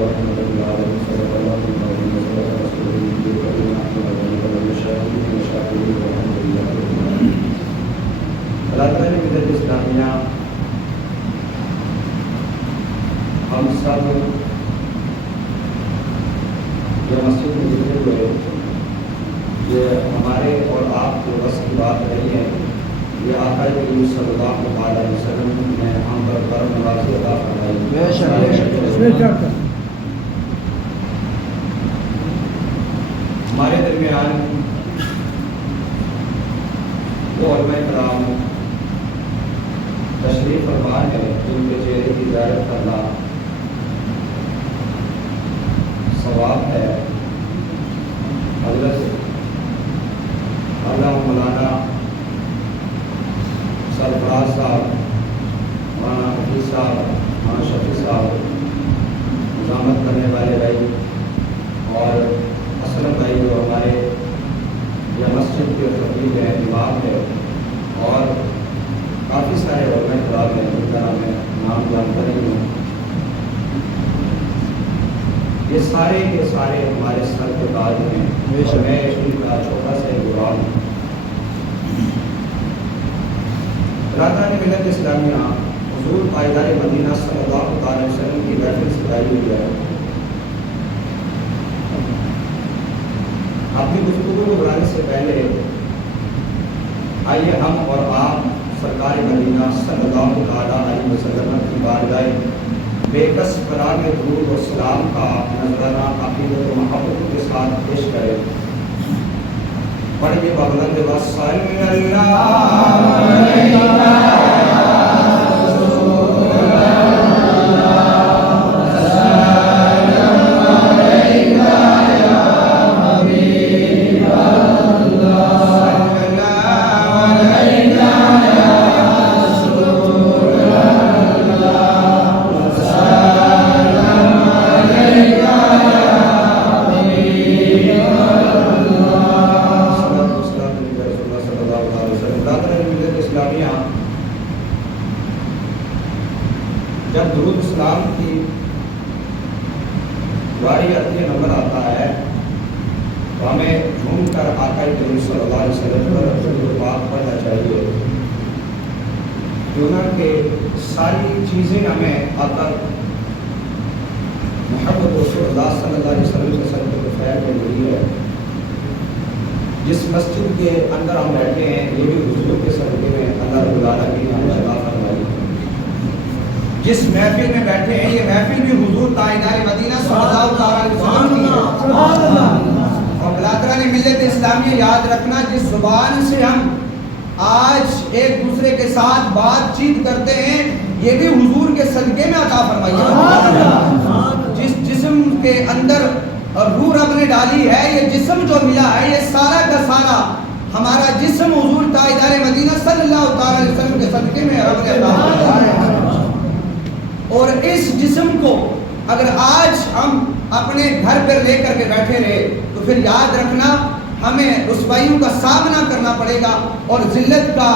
اللہ تعالیٰ نے ملت اسلامیہ ہم سب جو مسجد میں جڑے ہوئے یہ ہمارے اور آپ کو بس کی بات نہیں ہے، یہ آقا کریم صلی اللہ علیہ وسلم نے ہم پر کرم نوازی عطا فرمائی۔ ہمارے درمیان وہ علماء کرام تشریف فرما ہے جن کے چہرے کی زیارت کرنا ثواب ہے۔ حضرت علامہ مولانا سرفراز صاحب، مولانا حفیظ صاحب، مولانا شفیع صاحب، نظامت کرنے والے بھائی اور اسلم بھائی جو ہمارے یہ مسجد کے خطیب ہیں، امام ہے، اور کافی سارے علماء کرام ہیں جن کا میں نام جانتا نہیں ہوں، یہ سارے کے سارے ہمارے سر کے تاج ہیں اور میں ان کا چھوٹا سا غلام ہوں۔ اللہ تعالیٰ نے ملت اسلامیہ حضور پائیدار مدینہ صلی اللہ علیہ وسلم کی محفل سجائی ہوئی ہے۔ اپنی گفتگو کو بڑھانے سے پہلے آئیے ہم اور آپ سرکار مدینہ صلی اللہ علیہ وسلم کی بارگاہ بے کس پناہ میں درود و سلام کا نذرانہ عقیدت و محبت کے ساتھ پیش کریں۔ پڑھیے بلند وصلی اللہ جب درود اسلام کی واری آتی ہے، نمبر آتا ہے، تو ہمیں جھوم کر آقا کریم صلی اللہ علیہ وسلم پر درود پاک پڑھنا چاہیے، کیوں نہ کہ ساری چیزیں ہمیں آقا محمد رسول اللہ صلی اللہ علیہ وسلم کے صدقے و خیر میں ملی ہے۔ جس مسجد کے اندر ہم بیٹھے ہیں یہ بھی حضور کے صدقے میں اللہ رب العالمین ہمیں عطا فرمائی۔ جس محفل میں بیٹھے ہیں یہ محفل بھی حضور تاجدار مدینہ صلی اللہ علیہ وسلم کی ہے۔ اور اللہ تعالیٰ نے ملت اسلامیہ یاد رکھنا، جس زبان سے ہم آج ایک دوسرے کے ساتھ بات چیت کرتے ہیں یہ بھی حضور کے صدقے میں عطا فرمائی ہے۔ جس جسم کے اندر روح رب نے ڈالی ہے، یہ جسم جو ملا ہے یہ سارا کا سارا ہمارا جسم حضور تاجدار مدینہ صلی اللہ علیہ وسلم کے صدقے میں رب نے عطا فرمایا ہے۔ اور اس جسم کو اگر آج ہم اپنے گھر پر لے کر کے بیٹھے رہے تو پھر یاد رکھنا ہمیں رسوائیوں کا سامنا کرنا پڑے گا اور ذلت کا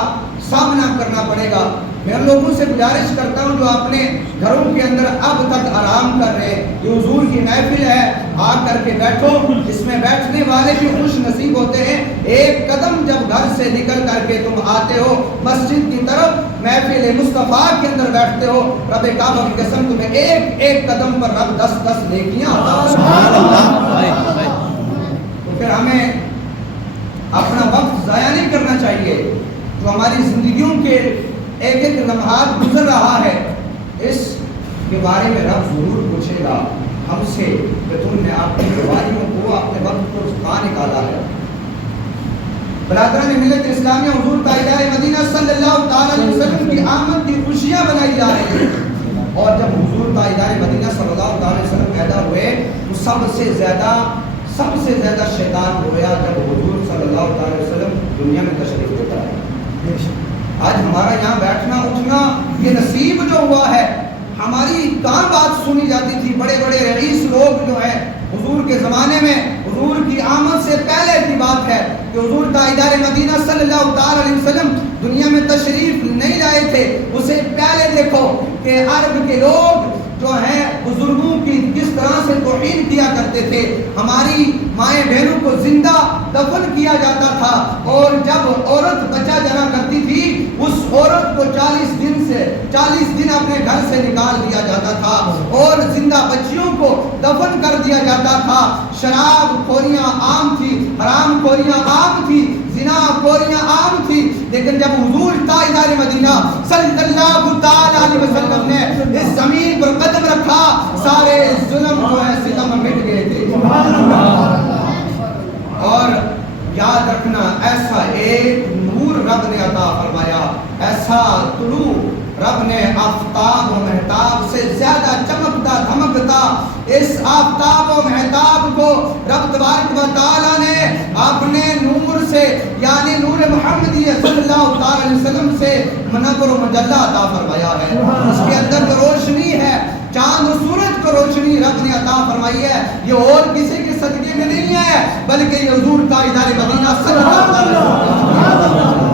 سامنا کرنا پڑے گا۔ میں ان لوگوں سے گزارش کرتا ہوں جو اپنے گھروں کے اندر اب تک آرام کر رہے ہیں، یہ حضور کی محفل ہے، آ کر کے بیٹھو، اس میں بیٹھنے والے بھی خوش نصیب ہوتے ہیں۔ ایک قدم جب گھر سے نکل کر کے تم آتے ہو مسجد کی طرف، محفل مصطفیٰ کے اندر بیٹھتے ہو، رب کعبہ کی قسم تمہیں ایک ایک قدم پر رب 10 نیکیاں عطا فرمائے۔ تو پھر ہمیں اپنا وقت ضائع نہیں کرنا چاہیے، جو ہماری زندگیوں کے ایک ایک لمحات گزر رہا ہے اس کے بارے میں رب ضرور پوچھے گا ہم سے کہ تم نے اپنی بیماریوں کو اپنے وقت کو کہاں نکالا ہے۔ برادران ملت اسلامیہ حضور تاجدار مدینہ صلی اللہ علیہ وسلم کی آمد کی خوشیاں منائی جا رہی ہیں، اور جب حضور تاجدار مدینہ صلی اللہ علیہ وسلم پیدا ہوئے تو سب سے زیادہ شیطان رویا جب حضور صلی اللہ علیہ وسلم دنیا میں تشریف لیتا ہے۔ آج ہمارا یہاں بیٹھنا اٹھنا یہ نصیب جو ہوا ہے، ہماری کہاں بات سنی جاتی تھی، بڑے بڑے رئیس لوگ جو ہیں حضور کے زمانے میں، حضور کی آمد سے پہلے کی بات ہے کہ حضور تاجدار مدینہ صلی اللہ علیہ وسلم دنیا میں تشریف نہیں لائے تھے، اسے پہلے دیکھو کہ عرب کے لوگ جو ہیں بزرگوں کی کس طرح کرتے تھے. ہماری مائیں بہنوں کو زندہ دفن کیا جاتا تھا اور جب عورت بچہ جنا کرتی تھی اس عورت کو 40 دن اپنے گھر سے نکال دیا جاتا تھا اور زندہ بچیوں کو دفن کر دیا جاتا تھا. شراب خوریاں عام تھی, حرام خوریاں عام تھی, زنا خوریاں عام تھی. لیکن جب حضور تاجدار مدینہ صلی اللہ تعالی علیہ وسلم نے اس زمین پر قدم رکھا سارے ظلم جو ہے ستم مٹ گئے تھے. اور یاد رکھنا ایسا ایک نور رب نے عطا فرمایا, ایسا طلوع رب نے آفتاب و مہتاب سے زیادہ چمکتا دھمکتا اس آفتاب و مہتاب کو رب تبارک و تعالیٰ نے اپنے نور سے یعنی نور محمدی صلی اللہ تعالی علیہ وسلم سے منور و مجلہ عطا فرمایا ہے. اس کے اندر جو روشنی ہے, چاند و سورج کو روشنی رب نے عطا فرمائی ہے, یہ اور کسی کے صدقے میں نہیں ہے بلکہ یہ حضور تاجدار مدینہ صلی اللہ علیہ وسلم.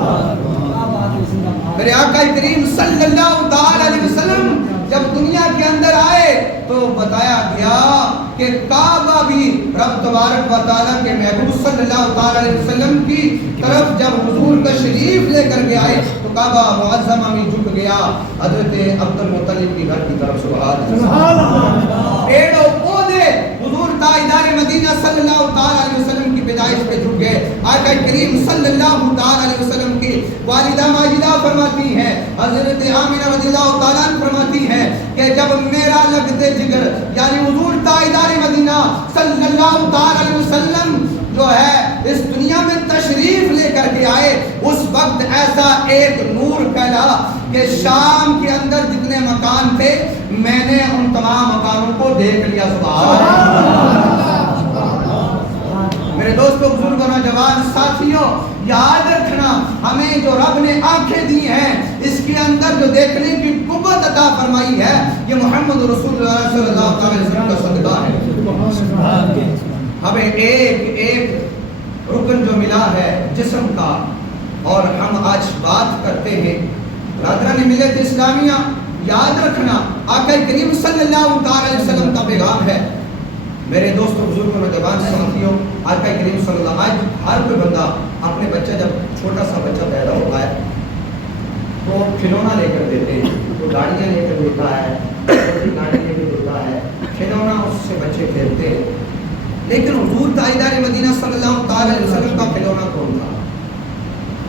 میرے آقا کریم صلی اللہ علیہ وسلم جب دنیا کے اندر آئے تو بتایا گیا کہ کعبہ بھی رب تبارک و تعالیٰ کے محبوب صلی اللہ علیہ وسلم کی طرف جب حضور تشریف لے کر کے آئے تو کعبہ معظمہ میں جھک گیا حضرت عبد المطلب کی گھر کی طرف. سبحان اللہ. پیڑ و پودے حضور تاجدار مدینہ صلی اللہ علیہ وسلم کی پیدائش پہ جھک گئے. آقا کریم صلی اللہ علیہ وسلم کی والدہ ماجدہ فرماتی ہیں, حضرت آمنہ رضی اللہ تعالیٰ فرماتی ہیں کہ جب میرا لگتے جگر یعنی حضور تاجدار مدینہ صلی اللہ علیہ وسلم جو ہے اس دنیا میں تشریف لے کر کے آئے اس وقت ایسا ایک نور پھیلا کہ شام کے اندر جتنے مکان تھے میں نے ان تمام مکانوں کو دیکھ لیا. سبحان اللہ. میرے دوستو, بزرگوں, نوجوان ساتھیوں, یاد رکھنا ہمیں جو رب نے آنکھیں دی ہیں اس کے اندر جو دیکھنے کی قوت عطا فرمائی ہے یہ محمد رسول اللہ صلی اللہ علیہ وسلم کا صدقہ ہے. ہمیں ایک رکن جو ملا ہے جسم کا اور ہم آج بات کرتے ہیں برادران ملت اسلامیہ, یاد رکھنا آقا کریم صلی اللہ علیہ وسلم کا پیغام ہے. میرے دوستوں, بزرگوں, نوجوان ساتھیوں, آقا کریم صلی اللہ علیہ وسلم ہر کوئی بندہ اپنے بچہ جب چھوٹا سا بچہ پیدا ہوتا ہے تو کھلونا لے کر دیتے ہیں, تو گاڑیاں لے کر دیتا ہے, چھوٹی گاڑی لے کر دیتا ہے, کھلونا اس سے بچے کھیلتے ہیں. لیکن حضور تاجدار مدینہ صلی اللہ علیہ وسلم کا کھلونا کون تھا؟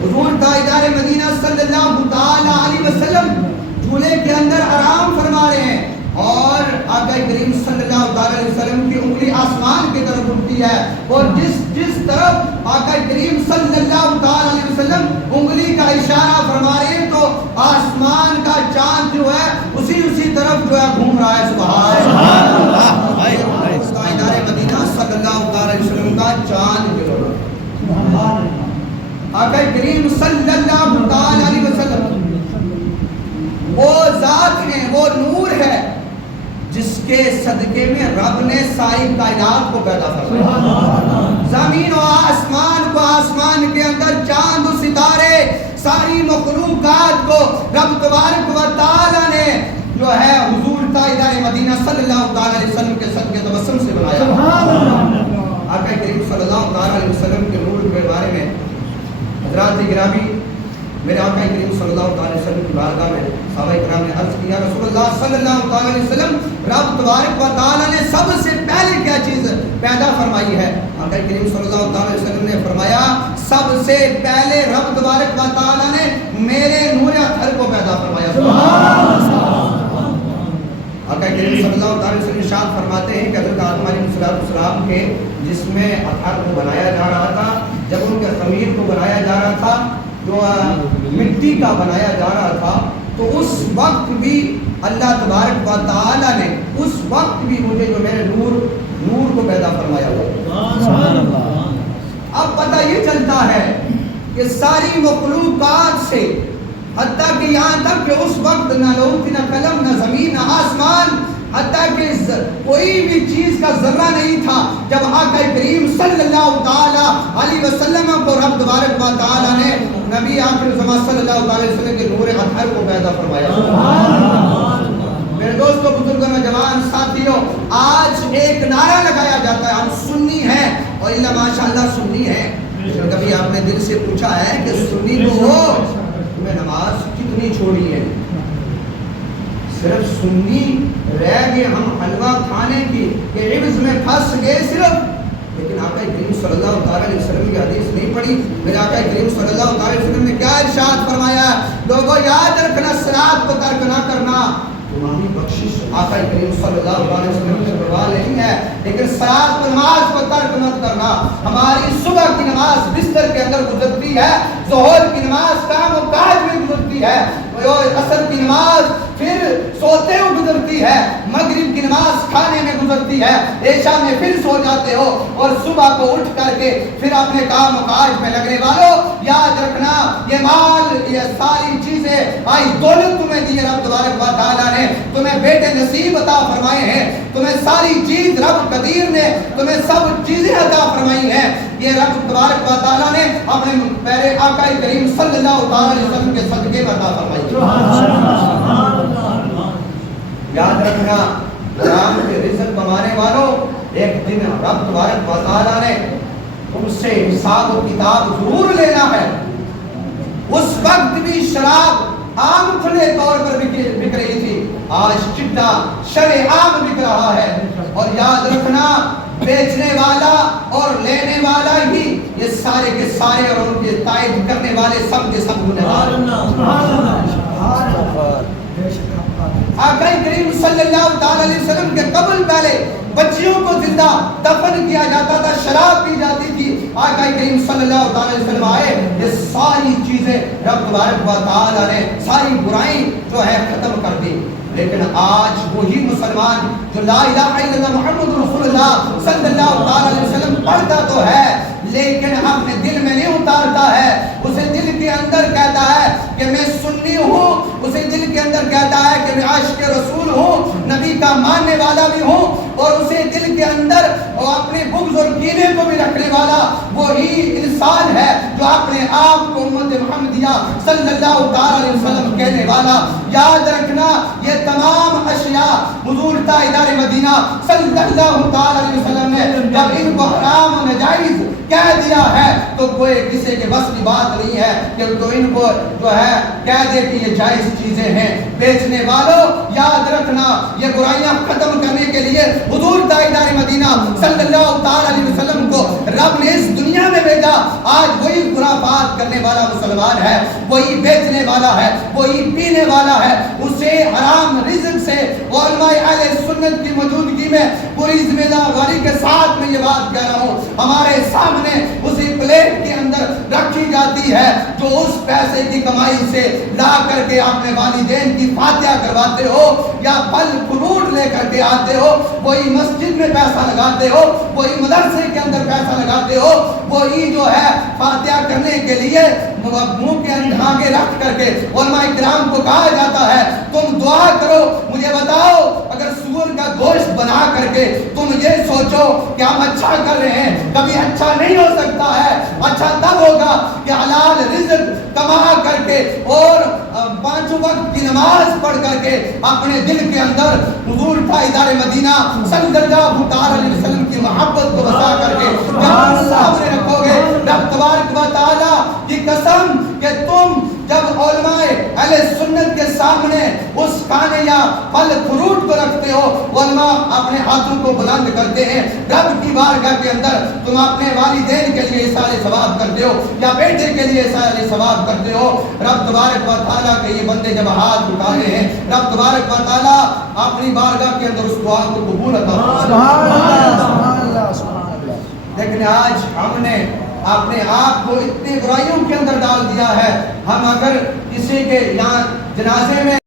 حضور تاجدار مدینہ صلی اللہ علیہ وسلم جھولے کے اندر آرام فرما رہے ہیں اور آقا کریم صلی اللہ علیہ وسلم کی انگلی آسمان کی طرف اٹھتی ہے اور جس طرف آقا کریم صلی اللہ علیہ وسلم انگلی کا اشارہ فرما رہے ہیں تو آسمان کا چاند جو ہے اسی طرف جو ہے گھوم رہا ہے. سبحان اللہ. تاجدار مدینہ صلی اللہ علیہ وسلم کا چاند جو ہے آقا کریم صلی اللہ علیہ وسلم وہ ذات ہے, وہ نور ہے جس کے صدقے میں رب نے ساری کائنات کو پیدا فرمایا. زمین و آسمان کو, آسمان کے اندر چاند و ستارے, ساری مخلوقات کو رب تبارک و تعالی نے جو ہے حضور تاجدار مدینہ صلی اللہ علیہ وسلم کے صدقے تبسم سے بنایا. آقا کریم صلی اللہ علیہ وسلم کے نور کے بارے میں حضرات گرامی, میرے آقا کریم صلی اللہ علیہ وسلم کی بارگاہ میں صحابہ کرام نے عرض کیا, رسول اللہ صلی اللہ علیہ وسلم رب تبارک و تعالی نے سب سے پہلے کیا چیز پیدا فرمائی ہے؟ آقا کریم صلی اللہ علیہ وسلم نے فرمایا سب سے پہلے رب تبارک و تعالی نے میرے نور اطہر کو پیدا فرمایا. آقا کریم صلی اللہ علیہ وسلم ارشاد فرماتے ہیں کہ حضرت آدم علیہ السلام کے جسم اطہر کو بنایا جا رہا تھا, جب ان کے خمیر کو بنایا جا رہا تھا, جو مٹی کا بنایا جا رہا تھا, تو اس وقت بھی اللہ تبارک و تعالی نے اس وقت بھی مجھے جو میرے نور کو پیدا فرمایا ہوا. اب پتہ یہ چلتا ہے کہ ساری مخلوقات سے حتیٰ کہ یہاں تک کہ اس وقت نہ لوح نہ قلم نہ زمین نہ آسمان, حتیٰ کہ کوئی بھی چیز کا ذرہ نہیں تھا جب آقا کریم صلی اللہ علیہ وسلم کو رب تبارک و تعالی نے نبی آخر زمان صلی اللہ علیہ وسلم کے نور اطہر کو پیدا فرمایا. میرے دوستوں، بزرگوں، نوجوان ساتھیوں، آج ایک نعرہ لگایا جاتا ہے ہم سنی ہیں، اور اللہ ماشاءاللہ سنی ہیں، لیکن کبھی آپ نے دل سے پوچھا ہے کہ سنی تو ہو، تمہیں نماز کتنی چھوڑی ہے؟ صرف سنی رہ گئے ہم حلوہ کھانے کی کہ عوض میں پھنس گئے صرف، لیکن آقا کریم صلی اللہ علیہ وسلم کی حدیث نہیں پڑھی۔ میرے آقا کریم صلی اللہ علیہ وسلم نے کیا ارشاد فرمایا ہے؟ لوگوں یاد رکھنا، صلاۃ کو ترک نہ کرنا تمہاری بخشش آقا کریم صلی اللہ علیہ وسلم نے فرما نہیں ہے، لیکن صلاۃ نماز کو ترک مت کرنا۔ ہماری صبح کی نماز بستر کے اندر گزرتی ہے، ظہر کی نماز کام و کاج میں گزرتی ہے، عصر کی نماز پھر سوتے ہوئے گزرتی ہے، مغرب کی نماز کھانے میں گزرتی ہے، عشاء میں پھر سو جاتے ہو، اور صبح کو اٹھ کر کے پھر اپنے کام و کاج میں لگنے والوں، یاد رکھنا یہ مال، یہ ساری چیزیں آئی دولت تمہیں دی رب تبارک و تعالیٰ نے، تمہیں بیٹے نصیب عطا فرمائے ہیں، تمہیں ساری چیز رب قدیر نے تمہیں سب چیزیں عطا فرمائی ہیں، یہ رب تبارک و تعالیٰ نے اپنے پیارے آقا کریم صلی اللہ علیہ وسلم کے صدقے میں عطا فرمائی۔ یاد رکھنا حرام کے رزق کمانے والوں، ایک دن رب تبارک و تعالیٰ نے تم سے حساب و کتاب ضرور لینا ہے۔ اس وقت بھی شراب عام کھلے طور پر بک رہی تھی، آج چٹا شرع عام بک رہا ہے، اور یاد رکھنا بیچنے والا اور لینے والا ہی یہ سارے کے سارے اور ان کے تائید کرنے والے سب کے سب گنہگار ہیں۔ آقا کریم صلی اللہ علیہ وسلم کے قبل پہلے بچیوں کو زندہ دفن کیا جاتا تھا، شراب پی جاتی تھی، آقا کریم صلی اللہ علیہ وسلم آئے، یہ ساری چیزیں رب تبارک و تعالیٰ نے ساری برائیں جو ہے ختم کر دی۔ لیکن آج وہی مسلمان جو لا الہ الا اللہ محمد رسول اللہ صلی اللہ علیہ وسلم پڑھتا تو ہے، لیکن اپنے دل میں نہیں اتارتا ہے، اسے دل کے اندر کہتا ہے کہ میں سنی ہوں، اسے دل کے اندر کہتا ہے کہ میں عاشق رسول ہوں، نبی کا ماننے والا بھی ہوں، اور اسے دل کے اندر اپنے بغض اور کینے کو بھی رکھنے والا وہی انسان ہے جو اپنے آپ کو امت محمدیہ صلی اللہ علیہ وسلم کہنے والا۔ یاد رکھنا یہ تمام اشیاء حضور تاجدار مدینہ صلی اللہ علیہ وسلم نے جب ان کو حرام و ناجائز کہہ دیا ہے تو کوئی کسی کے بس کی بات نہیں ہے کہ تو ان کو جو ہے کہہ دے کہ یہ جائز چیزیں ہیں۔ بیچنے والوں یاد رکھنا یہ برائیاں ختم کرنے کے لیے حضور تاجدار مدینہ صلی اللہ علیہ وسلم کو رب نے اس دنیا میں بھیجا۔ آج وہی خرافات کرنے والا مسلمان ہے، وہی بیچنے والا ہے، وہی پینے والا ہے، اسے حرام رزق سے علماء اہل سنت کی موجودگی میں پوری ذمہ داری کے ساتھ میں یہ بات کہہ رہا ہوں، ہمارے سامنے اسی پلیٹ کے اندر رکھی جاتی ہے جو اس پیسے کی کمائی سے لا کر کے اپنے والدین کی فاتحہ کرواتے ہو یا پھل فروٹ لے کر کے آتے ہو، وہی مسجد میں پیسہ لگاتے ہو، وہی مدرسے کے اندر پیسہ لگاتے ہو، وہی جو ہے فاتحہ کرنے کے لیے منہ کے آگے رکھ کر کے علماء کرام کو کہا جاتا ہے تم دعا کرو، مجھے بتاؤ اگر سور کا گوشت بنا کر کے تم یہ سوچو کہ ہم اچھا کر رہے ہیں، کبھی اچھا نہیں ہو سکتا ہے، اچھا تب ہوگا کہ حلال رزق کما کر کے اور 5 وقت کی نماز پڑھ کر کے اپنے دل کے اندر حضور تاجدار مدینہ صلی اللہ علیہ وسلم کی محبت کو بسا کر کے جب سامنے رکھو گے، رب تبارک و تعالیٰ کی قسم کہ تم جب علماء اہل سنت کے سامنے اس کھانے یا پھل فروٹ کو رکھتے ہو، علماء اپنے ہاتھوں کو بلند کرتے ہیں رب کی بارگاہ کے اندر، تم اپنے والدین کے لیے احسان ثواب کرتے ہو یا بیٹے کے لیے احسان ثواب کرتے ہو، رب تبارک و تعالیٰ کے یہ بندے جب ہاتھ اٹھا رہے ہیں، رب تبارک و تعالیٰ اپنی بارگاہ کے اندر اس دعا کو قبول عطا فرمائے۔ لیکن آج ہم نے اپنے آپ کو اتنی برائیوں کے اندر ڈال دیا ہے، ہم اگر کسی کے یہاں جنازے میں